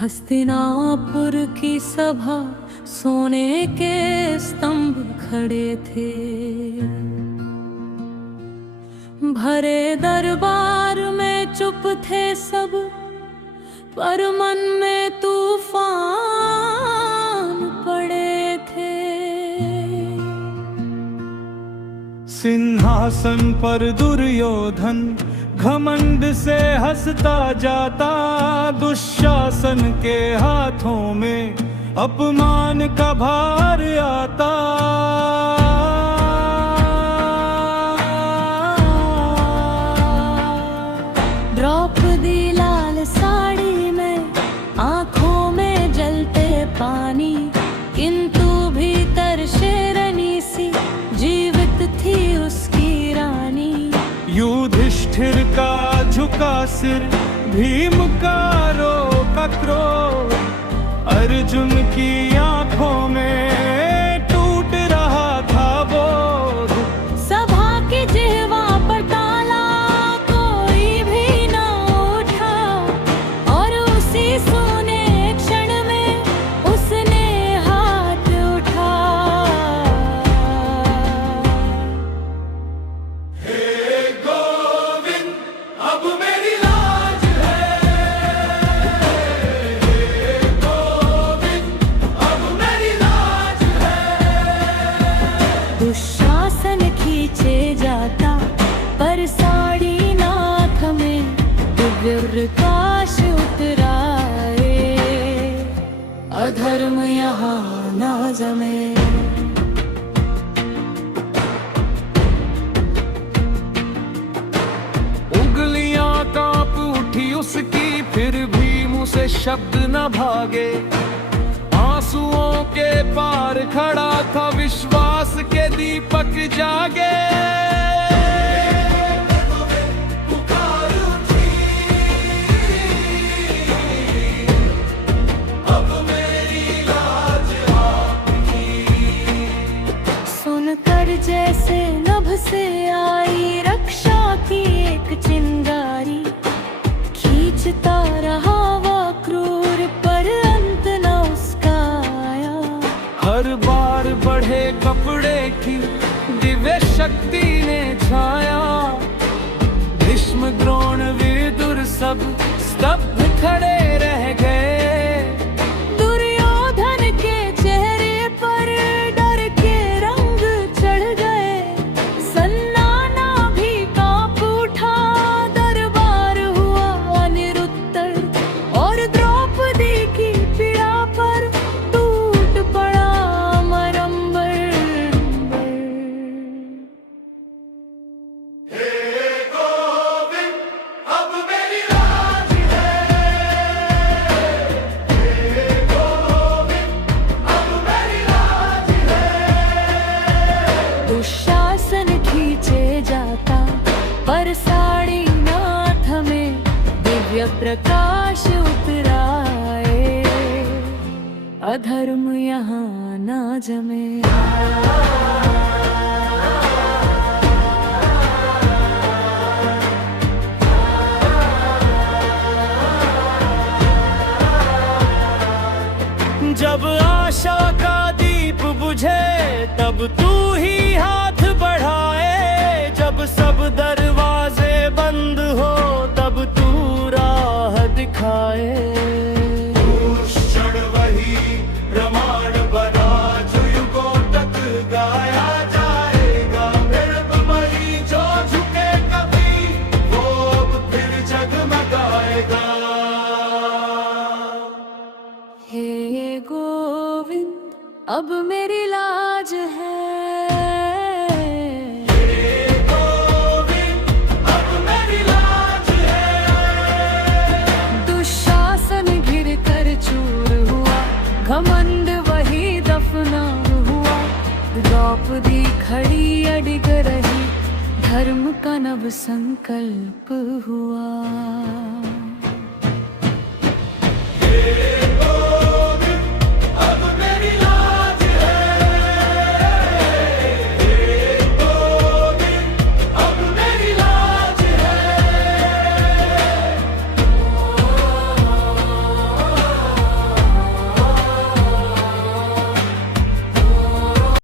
हस्तिनापुर की सभा सोने के स्तंभ खड़े थे। भरे दरबार में चुप थे सब, पर मन में तूफान पड़े थे। सिंहासन पर दुर्योधन घमंड से हंसता जाता, दुशासन के हाथों में अपमान का भार आता। द्रौपदी लाल साड़ी में, आंखों में जलते पानी, किंतु भीतर शेरनी सी जीवित थी उसकी रानी। युधिष्ठिर का झुका सिर, भीम का रोका क्रोध, अर्जुन की आंखों में टूट रहा था बोध। सभा की जिह्वा पर ताला कोई भी न उठा, और उसी सुने क्षण में उसने हाथ उठा। हे गोविंद अब मेरी लाज है, हे गोविंद अब मेरी लाज है। दुशासन खींचे जाता, पर साड़ी नाथ में दिव्य प्रकाश उतराए। अधर्म यहाँ न जमे। उंगलियां कांप उठी उसकी, फिर भी मुंह से शब्द न भागे। आंसुओं के पार खड़ा था, विश्वास के दीपक जागे। अब मेरी लाज आपकी। सुनकर जैसे नभ से आई रक्षा की एक चिंगारी, खींचता रहा वह क्रूर, पर अंत न उसका आया। हर बार बढ़े कपड़े की दिव्य शक्ति ने छाया। भीष्म द्रोण विदुर सब स्तब्ध खड़े रह गए। दुर्योधन के चेहरे पर डर के रंग चढ़ गए। सन्नाटा भी कांप उठा, दरबार हुआ अनिरुत्तर, और द्रौपदी की पीड़ा पर टूट पड़ा अमरंबर। अब मेरी लाज है, अब मेरी लाज है। दुशासन खींचे जाता, पर साड़ी नाथ में दिव्य प्रकाश उतराए। अधर्म यहाँ न जमे। जब आशा का दीप बुझे, तब तू ही हाथ बढ़ाए। जब सब दरवाजे बंद हो, तब तू राह दिखाए। उस क्षण वही प्रमाण बना, जो युगों तक गाया जाएगा। मृदुमयी जो झुके कभी, वो अब फिर जगमगाएगा। हे गोविंद अब मेरी लाज है। दुशासन घिर कर चूर हुआ, घमंड वही दफना हुआ। द्रौपदी खड़ी अडिग रही, धर्म का नव संकल्प हुआ।